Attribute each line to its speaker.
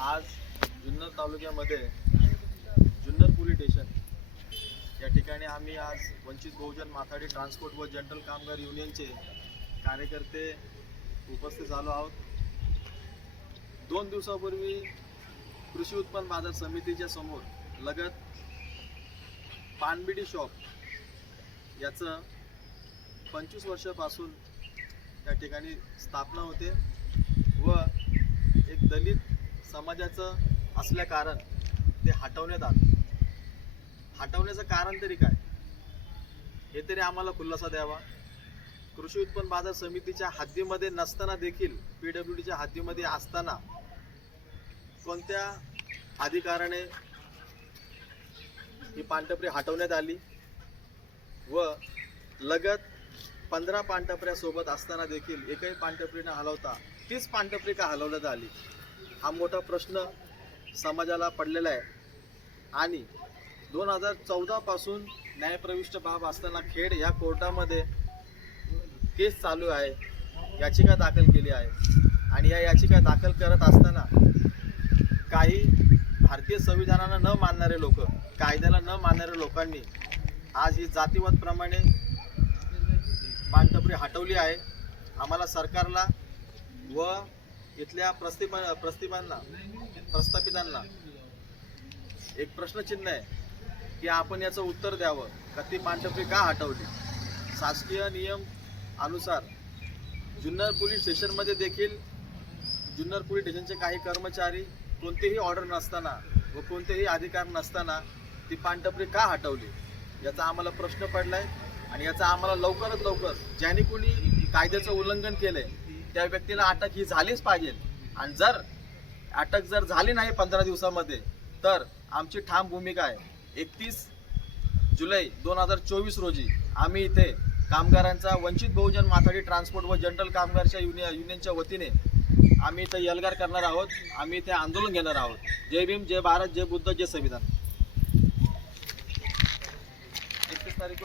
Speaker 1: आज जुन्नर तालुक्यामध्ये Junnar police station या ठिकाणी आम्ही आज वंचित बहुजन माथाडी ट्रान्सपोर्ट व जनरल कामगार युनियनचे कार्यकर्ते उपस्थित झालो आहोत. दोन दिवसापूर्वी कृषी उत्पन्न बाजार समितीच्या समोर लगत पानबिडी शॉप याचं पंचवीस वर्षापासून त्या ठिकाणी स्थापना होते. समाजाचं असल्या कारण ते हटवण्यात आलं. हटवण्याचं कारण तरी काय? हे तरी आम्हाला खुलासा द्यावा. कृषी उत्पन्न बाजार समितीच्या हद्दीमध्ये नसताना देखील पी डब्ल्यू डीच्या हद्दीमध्ये असताना कोणत्या अधिकाराने ही पानटपरी हटवण्यात आली व लगत पंधरा पानटपऱ्यासोबत असताना देखील एकही पानटपरी न हलवता तीच पानटपरी का हलवण्यात आली? हा मोठा प्रश्न समाजाला पडलेला आहे. आणि दोन हजार चौदापासून न्यायप्रविष्ट बाब असताना खेड या कोर्टामध्ये केस चालू आहे याचिका दाखल केली आहे. आणि या याचिका दाखल करत असताना काही भारतीय संविधानाला न मानणारे लोक कायद्याला न मानणाऱ्या लोकांनी आज ही जातीवादप्रमाणे पानटपरी हटवली आहे. आम्हाला सरकारला व इथल्या प्रस्थिपा प्रस्थिपांना प्रस्थापितांना एक प्रश्नचिन्ह आहे की आपण याचं उत्तर द्यावं. का ती पानटपरी का हटवली? शासकीय नियम अनुसार जुन्नर पोलीस स्टेशनमध्ये देखील जुन्नर पोलीस स्टेशनचे काही कर्मचारी कोणतेही ऑर्डर नसताना व कोणतेही अधिकार नसताना ती पानटपरी का हटवली? याचा आम्हाला प्रश्न पडला आहे आणि याचा आम्हाला लवकरात लवकर ज्याने कोणी कायद्याचं उल्लंघन केलं आहे त्या व्यक्तीला अटक ही झालीच पाहिजे. आणि जर अटक जर झाली नाही पंधरा दिवसामध्ये तर आमची ठाम भूमिका आहे. एकतीस जुलै दोन हजार चोवीस रोजी आम्ही इथे कामगारांचा वंचित बहुजन माथाडी ट्रान्सपोर्ट व जनरल कामगारच्या युनिय युनियनच्या वतीने आम्ही इथे यलगार करणार आहोत. आम्ही इथे आंदोलन घेणार आहोत. जय भीम जय भारत जय बुद्ध जय संविधान. एकतीस तारीख